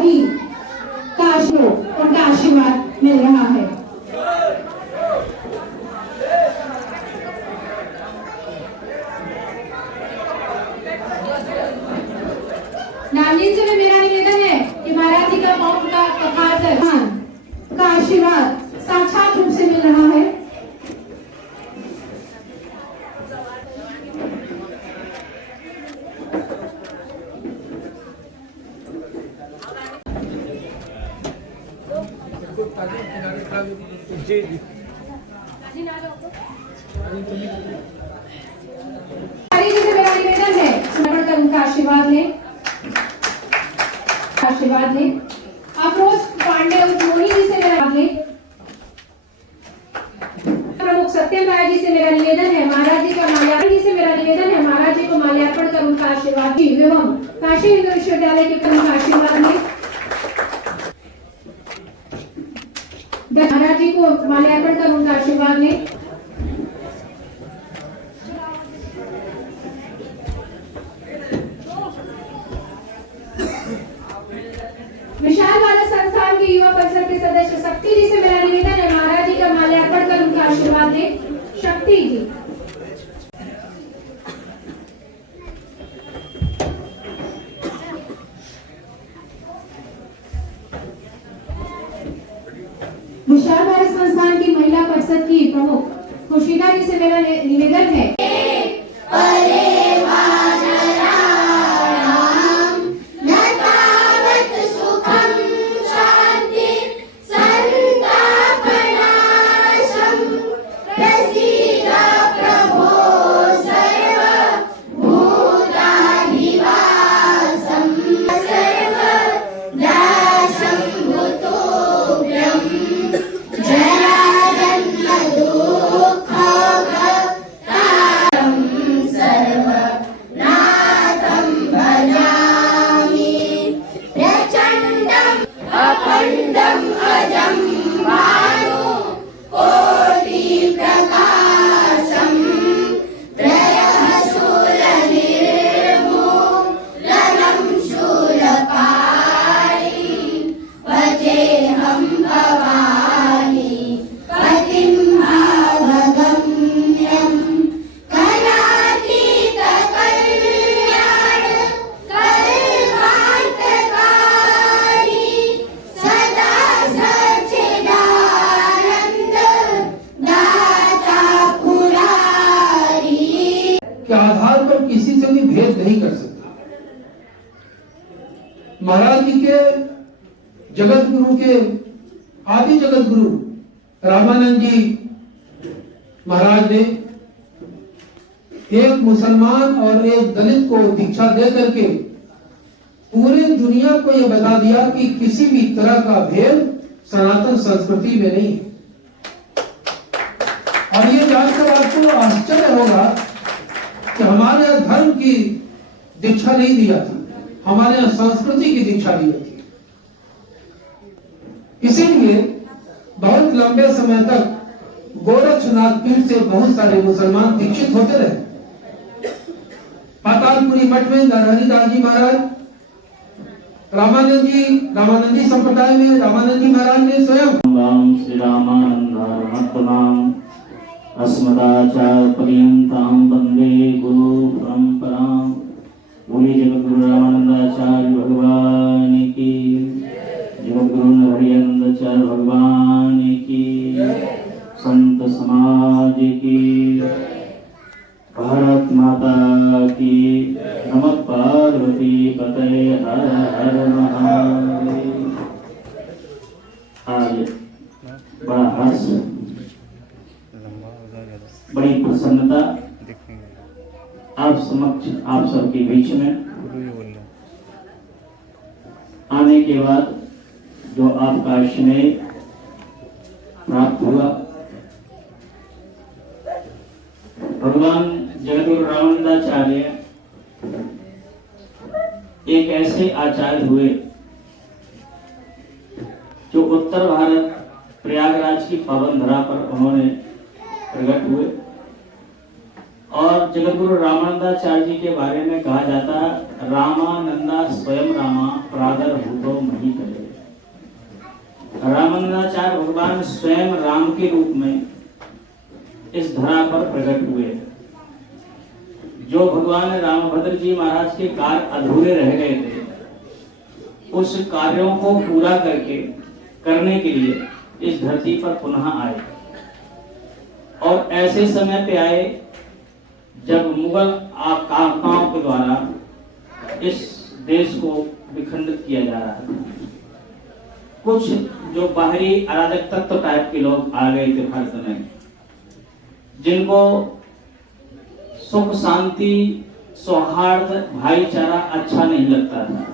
सभी काशो उनका आशीर्वाद मिल रहा है। नामजीत से भी मेरा निवेदन है कि महाराज जी का मौन का आशीर्वाद साक्षात रूप से मिल रहा है। जी जी से मेरा निवेदन है समर्पण कर उनका आशीर्वाद लें। अफरोज पांडे और मोनी जी से मेरा लें। प्रमुख सत्यम राय जी से मेरा निवेदन है महाराज जी का माल्यार्पण महाराज जी को माल्यार्पण कर उनका आशीर्वाद एवं काशी हिंदू विश्वविद्यालय के प्रमुख आशीर्वाद लें। महाराज जी को माल्यार्पण कर उनका आशीर्वाद लें। विशाल भारत संस्थान के युवा परिषद के सदस्य शक्ति जी से मेरा निवेदन है महाराज जी का माल्यार्पण कर उनका आशीर्वाद लें। शक्ति जी विशाल भारत संस्थान की महिला परिषद की प्रमुख खुशीदा जी से मेरा निवेदन है के आधार पर किसी से भी भेद नहीं कर सकता। महाराज जी के जगत गुरु के आदि जगत गुरु रामानंद जी महाराज ने एक मुसलमान और एक दलित को दीक्षा दे करके पूरे दुनिया को यह बता दिया कि किसी भी तरह का भेद सनातन संस्कृति में नहीं है। और ये जानकर आपको आश्चर्य होगा कि हमारे यहाँ धर्म की दीक्षा नहीं दी जाती, हमारे यहाँ संस्कृति की दीक्षा दी जाती है। इसीलिए बहुत लंबे समय तक गोरक्षनाथ पीठ से बहुत सारे मुसलमान दीक्षित होते रहे। पातालपुरी मठ में हरिदास जी महाराज, रामानंद जी संप्रदाय में रामानंद जी महाराज ने स्वयं श्री रामानंद अस्मदाचार्य पर्यंतां वंदे गुरु परंपरां। बोले जगत गुरु रामानंदाचार्य भगवान की, जगत गुरु हरिनंदाचार्य भगवान की, संत समाज की, भारत माता की। नमः पार्वती पतये हर हर महादेव। आज बड़ा हर्ष, बड़ी प्रसन्नता आप समक्ष, आप सबके बीच में आने के बाद जो आपका स्नेह प्राप्त हुआ, भगवान जगतगुरु रामानंदाचार्य एक ऐसे आचार्य हुए जो उत्तर भारत प्रयागराज की पावन धरा पर उन्होंने प्रकट हुए। और जगतगुरु रामानंदाचार्य जी के बारे में कहा जाता है, रामानंदा स्वयं रामा प्रादर भूतो मही रामानंदाचार्य भगवान स्वयं राम के रूप में इस धरा पर प्रकट हुए। जो भगवान रामभद्र जी महाराज के कार्य अधूरे रह गए थे, उस कार्यों को पूरा करने के लिए इस धरती पर पुनः आए। और ऐसे समय पे आए जब मुगल आक्रामकों के द्वारा इस देश को विखंडित किया जा रहा था। कुछ जो बाहरी अराजक तत्व टाइप के लोग आ गए थे भारत में, जिनको सुख शांति सौहार्द भाईचारा अच्छा नहीं लगता था।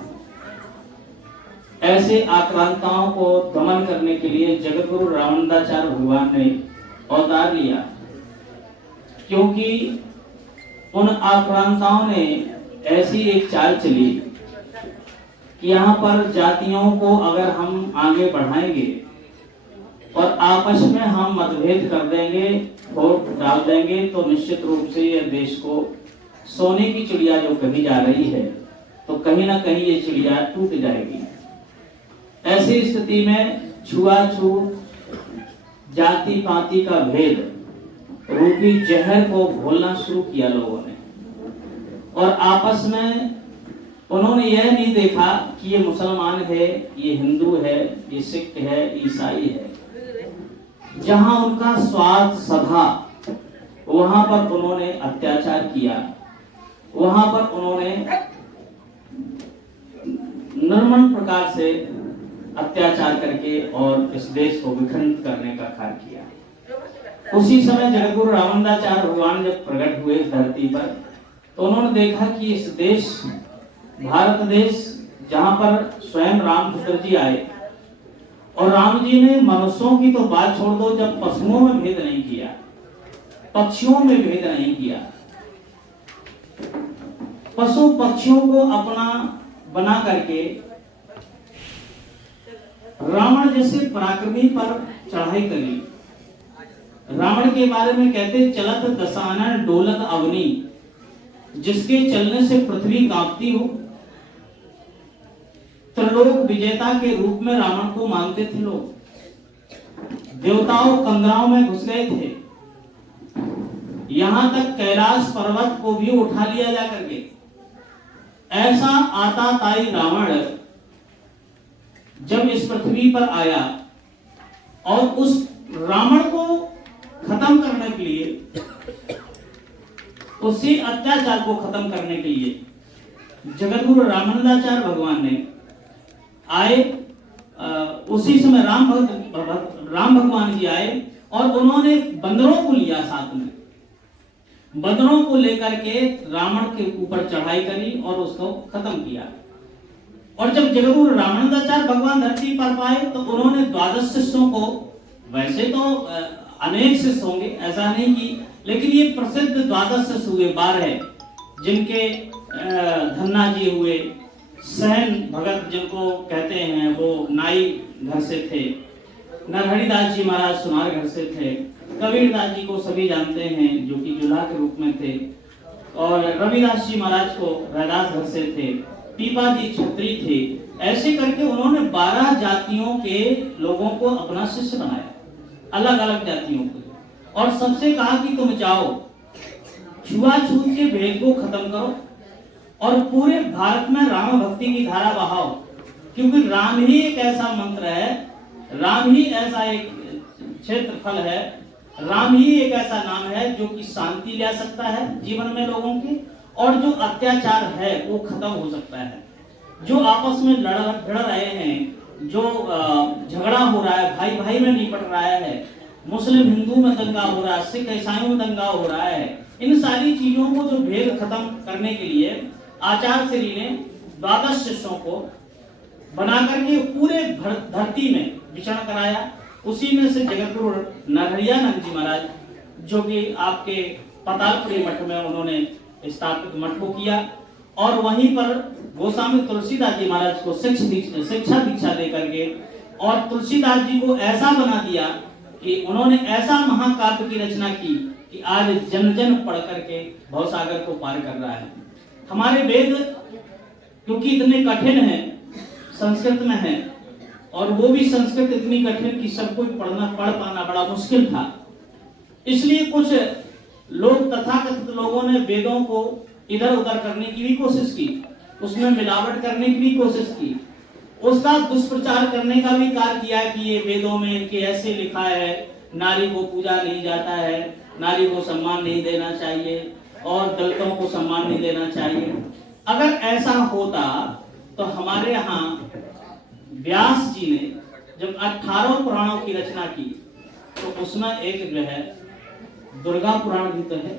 ऐसे आक्रांताओं को दमन करने के लिए जगतगुरु रामानंदाचार्य भगवान ने अवतार लिया, क्योंकि उन आक्रांताओं ने ऐसी एक चाल चली कि यहाँ पर जातियों को अगर हम आगे बढ़ाएंगे और आपस में हम मतभेद कर देंगे, वोट डाल देंगे, तो निश्चित रूप से यह देश को सोने की चिड़िया जो कही जा रही है, तो कहीं ना कहीं ये चिड़िया टूट जाएगी। ऐसी स्थिति में छुआछूत, जाति पाति का भेद रूपी जहर को घोलना शुरू किया लोगों ने। और आपस में उन्होंने यह नहीं देखा कि ये मुसलमान है, ये हिंदू है, ये सिख है, ईसाई है। जहां उनका स्वार्थ सधा, वहां पर उन्होंने अत्याचार किया, वहां पर उन्होंने निर्मम प्रकार से अत्याचार करके और इस देश को विखंडित करने का कार्य किया। उसी समय जगतगुरु रामानंदाचार्य भगवान जब प्रकट हुए इस धरती पर, तो उन्होंने देखा कि इस देश भारत देश, जहां पर स्वयं रामभद्र जी आए, और राम जी ने मनुष्यों की तो बात छोड़ दो, जब पशुओं में भेद नहीं किया, पक्षियों में भेद नहीं किया, पशु पक्षियों को अपना बना करके रावण जैसे पराक्रमी पर चढ़ाई करी। रावण के बारे में कहते, चलत दसानन डोलत अवनी, जिसके चलने से पृथ्वी कांपती हो। त्रिलोक विजेता के रूप में रावण को मानते थे लोग। देवताओं कंदराओं में घुस गए थे, यहां तक कैलाश पर्वत को भी उठा लिया जा करके। ऐसा आताताई रावण जब इस पृथ्वी पर आया, और उस रावण को खत्म करने के लिए, उसी अत्याचार को खत्म करने के लिए जगतगुरु रामानंदाचार्य भगवान ने आए। उसी समय राम भगवान जी आए और उन्होंने बंदरों को लिया साथ में। बंदरों को लेकर के रावण के ऊपर चढ़ाई करी और उसको खत्म किया। और जब जगतगुरु रामानंदाचार्य भगवान धरती पर पाए, तो उन्होंने 12 शिष्यों को, वैसे तो अनेक शिष्य होंगे, ऐसा नहीं कि, लेकिन ये प्रसिद्ध 12 शिष्य हुए 12, जिनके धन्ना जी हुए, सहन भगत जिनको कहते हैं, वो नाई घर से थे, नरहरिदास जी महाराज सुनार घर से थे, कबीरदास जी को सभी जानते हैं जो कि जुल्हा के रूप में थे, और रविदास जी महाराज को रैदास घर से थे, पीपा जी छत्री थे। ऐसे करके उन्होंने 12 जातियों के लोगों को अपना शिष्य बनाया, अलग अलग जातियों को, और सबसे कहा कि तुम जाओ छुआछूत के भेद को खत्म करो और पूरे भारत में राम भक्ति की धारा बहाओ, क्योंकि राम ही एक ऐसा मंत्र है, राम ही ऐसा एक क्षेत्रफल है, राम ही एक ऐसा नाम है जो कि शांति ला सकता है जीवन में लोगों की, और जो अत्याचार है वो खत्म हो सकता है। जो आपस में लड़ रहे हैं, जो झगड़ा हो रहा है, भाई भाई में निपट रहा है, मुस्लिम हिंदू में दंगा हो रहा है, सिख ईसाइयों में दंगा हो रहा है, इन सारी चीजों को जो भेद खत्म करने के लिए आचार्य श्री ने 12 शिष्यों को बना करके पूरे धरती में विचरण कराया। उसी में से जगतगुरु नरहरियानंद जी महाराज, जो कि आपके पातालपुरी मठ में उन्होंने स्थापित मठ को किया, और वहीं पर गोस्वामी तुलसीदास जी महाराज को शिक्षा दीक्षा दे करके, और तुलसीदास जी को ऐसा बना दिया कि उन्होंने ऐसा महाकाव्य की रचना की कि आज जन जन पढ़ करके भवसागर को पार कर रहा है। हमारे वेद क्योंकि इतने कठिन हैं, संस्कृत में है, और वो भी संस्कृत इतनी कठिन कि सबको पढ़ पाना बड़ा मुश्किल था। इसलिए कुछ लोग, तथाकथित लोगों ने वेदों को इधर उधर करने की भी कोशिश की, उसमें मिलावट करने की भी कोशिश की, उसका दुष्प्रचार करने का भी कार्य किया कि ये वेदों में कि ऐसे लिखा है, नारी को पूजा नहीं जाता है, नारी को सम्मान नहीं देना चाहिए और दलितों को सम्मान नहीं देना चाहिए। अगर ऐसा होता तो हमारे यहाँ व्यास जी ने जब 18 पुराणों की रचना की तो उसमें एक जो है दुर्गा पुराण भी तो है।